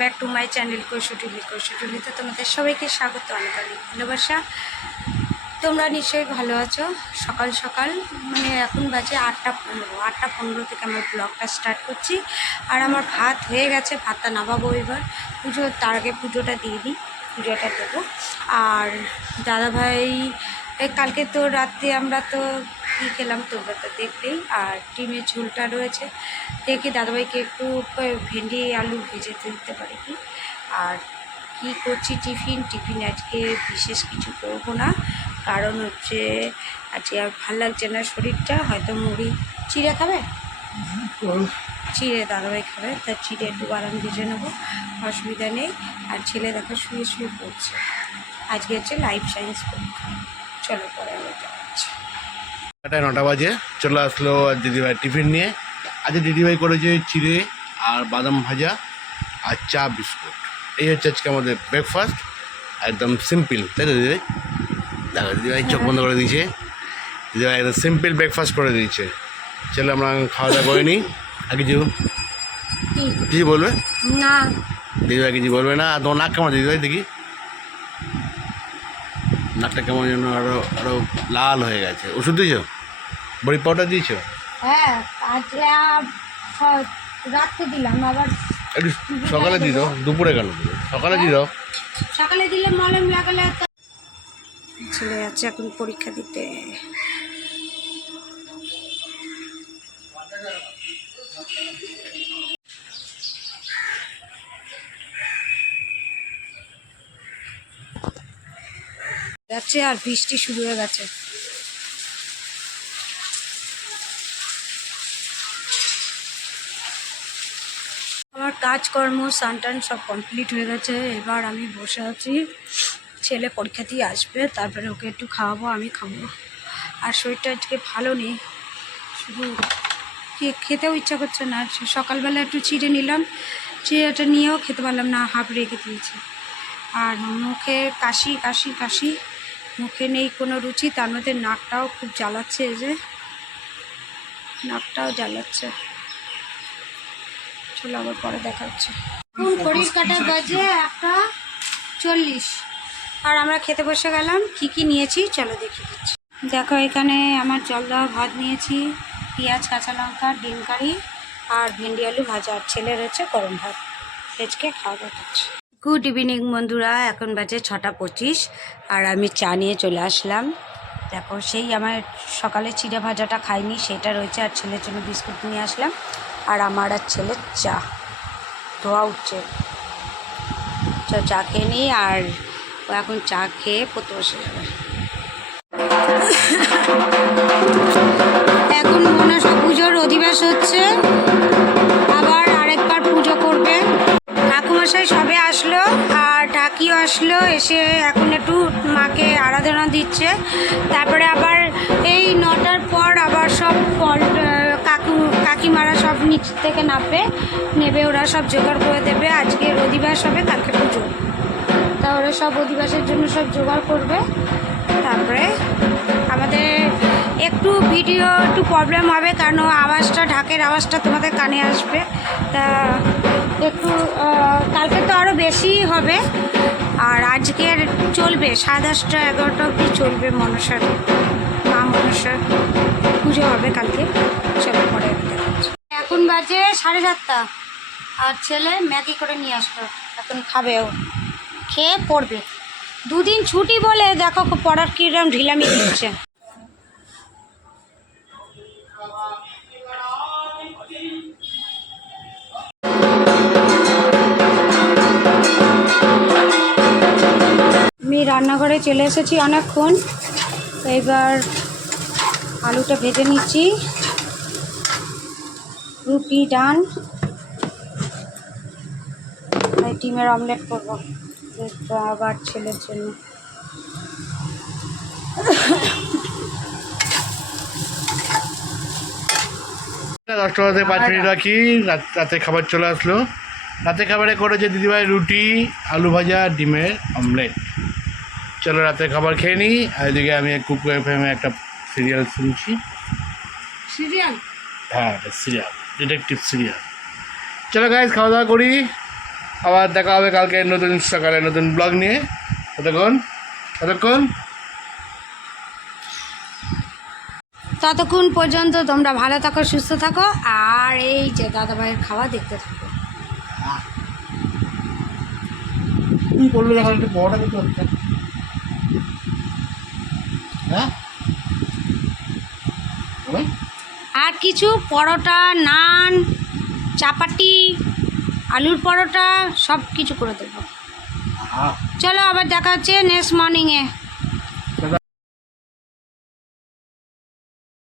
Back to my channel Koishtuli কৈশটুলিতে তোমাদের সবাইকে স্বাগত অনেক অনেক ভালোবাসা। তোমরা নিশ্চয়ই ভালো আছো। সকাল সকাল মানে এখন বাজে আটটা পনেরো। আটটা পনেরো থেকে আমার ব্লগটা স্টার্ট করছি। আর আমার ভাত হয়ে গেছে ভাতটা নামাবো এবার। পুজো, তার আগে পুজোটা দিয়ে দিই, পুজোটা দেবো। আর দাদাভাই কালকে তো রাত্রে আমরা তো কী খেলাম তোমরা তো দেখলেই আর ডিমের ঝোলটা রয়েছে। দেখি দাদাভাইকে একটু ভেন্ডি, আলু ভেজে দিতে পারি কি? আর কি করছি টিফিন? টিফিন আজকে বিশেষ কিছু করব না, কারণ হচ্ছে আজকে আর ভালো লাগছে না শরীরটা, হয়তো মুড়ি। চিড়ে খাবে? চিড়ে দাদাভাই খাবে তার চিড়ে একটু বাদাম ভেজে নেব, অসুবিধা নেই। আর ছেলে দেখো শুয়ে শুয়ে পড়ছে। আজকে হচ্ছে লাইফ সায়েন্স পরীক্ষা। চলো পরে আমি যাচ্ছি নটা বাজে। চলে আসলো আর দিদিভাই টিফিন নিয়ে। আজকে দিদিভাই করেছে চিড়ে আর বাদাম ভাজা আর চা বিস্কুট। এই হচ্ছে আজকে আমাদের ব্রেকফাস্ট একদম সিম্পল তাই তো দিদিভাই? দেখো দিদিভাই চোখ বন্ধ করে দিয়েছে। দিদিভাই একদম সিম্পল ব্রেকফাস্ট করে দিয়েছে। চলো আমরা খাওয়া দাওয়া করে নিই আর কিছু? কিছু বলবে? না। দিদিভাই কিছু বলবে না? আর তোমার নাক কেমন দিদিভাই দেখি? নাকটা কেমন যেন আরও আরও লাল হয়ে গেছে। ওষুধ দিয়েছ? বড়ি পাউডার দিয়েছ? হ্যাঁ আজকে রাত্রে দিলাম আবার একটু সকালে দিয়ে দাও দুপুরে দিলো সকালে দিয়ে দাও। সকালে দিলে মলম লাগালে চলে যাচ্ছে এখন পরীক্ষা দিতে। যাচ্ছে আর বৃষ্টি শুরু হয়ে গেছে আমার কাজকর্ম, সানটান সব কমপ্লিট হয়ে গেছে। এবার আমি বসে আছি। ছেলে পরীক্ষা দিয়ে আসবে, তারপরে ওকে একটু খাওয়াবো, আমি খাব। আর শরীরটা আজকে ভালো নেই। শুধু খেতেও ইচ্ছা করছে না। সকালবেলা একটু চিড়ে নিলাম চিড়েটা নিয়েও খেতে পারলাম না, হাফ রেখে দিয়েছি। আর মুখে কাশি কাশি কাশি। মুখে নেই কোনো রুচি, তার মধ্যে নাকটাও খুব জ্বালাচ্ছে এই যে। নাকটাও জ্বালাচ্ছে। চলো আবার পরে দেখা হচ্ছে। এখন ঘড়ির কাটা বাজে একটা চল্লিশ। আর আমরা খেতে বসে গেলাম কি কি নিয়েছি চলো দেখি দিচ্ছি। দেখো এখানে আমার জল দেওয়া ভাত নিয়েছি পেঁয়াজ কাঁচা লঙ্কা ডিম কারি আর ভেন্ডি আলু ভাজা। আর ছেলের হচ্ছে গরম ভাত। ভেজকে খাওয়া দাওয়া করছি। গুড ইভিনিং বন্ধুরা এখন বাজে ছটা পঁচিশ আর আমি চা নিয়ে চলে আসলাম। দেখো সেই আমার সকালে চিড়ে ভাজাটা খাইনি সেটা রয়েছে আর ছেলের জন্য বিস্কুট নিয়ে আসলাম। আর আমার আর ছেলের চা। ধোয়া উঠছে। তো চা খেয়ে নিই আর ও এখন চা খেয়ে পড়তে বসে যাবে। এখন মনসা পুজোর অধিবাস হচ্ছে। আবার আরেকবার পুজো করবে। ঠাকুমশাই সবে আসলো আর ঢাকিও আসলো, এসে এখন একটু মাকে আরাধনা দিচ্ছে। তারপরে আবার এই নটার পর আবার সব ফল কাকু কাকিমারা সব নিচ থেকে নামবে নেবে, ওরা সব জোগাড় করে দেবে। আজকে অধিবাস হবে কালকে পুজো। তা ওরা সব অধিবাসের জন্য সব জোগাড় করবে। তারপরে আমাদের একটু ভিডিও একটু প্রবলেম হবে, কারণ আওয়াজটা, ঢাকের আওয়াজটা তোমাদের কানে আসবে। তা একটু কালকে তো আরও বেশি হবে। আর আজকের চলবে, সাড়ে দশটা, এগারোটা অবধি চলবে মনসার, মা মনসার পুজো হবে কালকে। বাজে সাড়ে সাতটা। আর ছেলে ম্যাগি করে নিয়ে আসলো। এখন খাবে ও। খেয়ে পড়বে। দুদিন ছুটি বলে দেখো পড়ার কিরম ঢিলামি দিচ্ছে। আমি রান্নাঘরে চলে এসেছি অনেকক্ষণ। এবার আলুটা ভেজে নিচ্ছি। রুটি ডান। ডিমের অমলেট করব। তো আবার ছেলের জন্য। দশটা বাজে পাঁচ মিনিট রাখি রাত- রাতে খাবার চলে আসলো। রাতে খাবারে করেছে দিদিভাই রুটি আলু ভাজা ডিমের অমলেট। চলো রাতে খাবার খেয়ে নিই। আর এদিকে আমি কুক এফএমে একটা সিরিয়াল শুনছি। সিরিয়াল? হ্যাঁ সিরিয়াল। ডিটেকটিভ সিরিয়াল চলো গাইজ খাওয়া দাওয়া করি। আবার দেখা হবে কালকে নতুন সকালে নতুন ব্লগ নিয়ে। ততক্ষণ ততক্ষণ। ততক্ষণ পর্যন্ত তোমরা ভালো থাকো সুস্থ থাকো। আর এই যে দাদা ভাইয়ের খাওয়া দেখতে থাকো। কি করল একটু বড়টা কিন্তু হচ্ছে হ্যাঁ? আর কিছু পরোটা নান চাপাটি আলুর পরোটা সব কিছু করে দেবো। চলো আবার দেখা হচ্ছে নেক্সট মর্নিংয়ে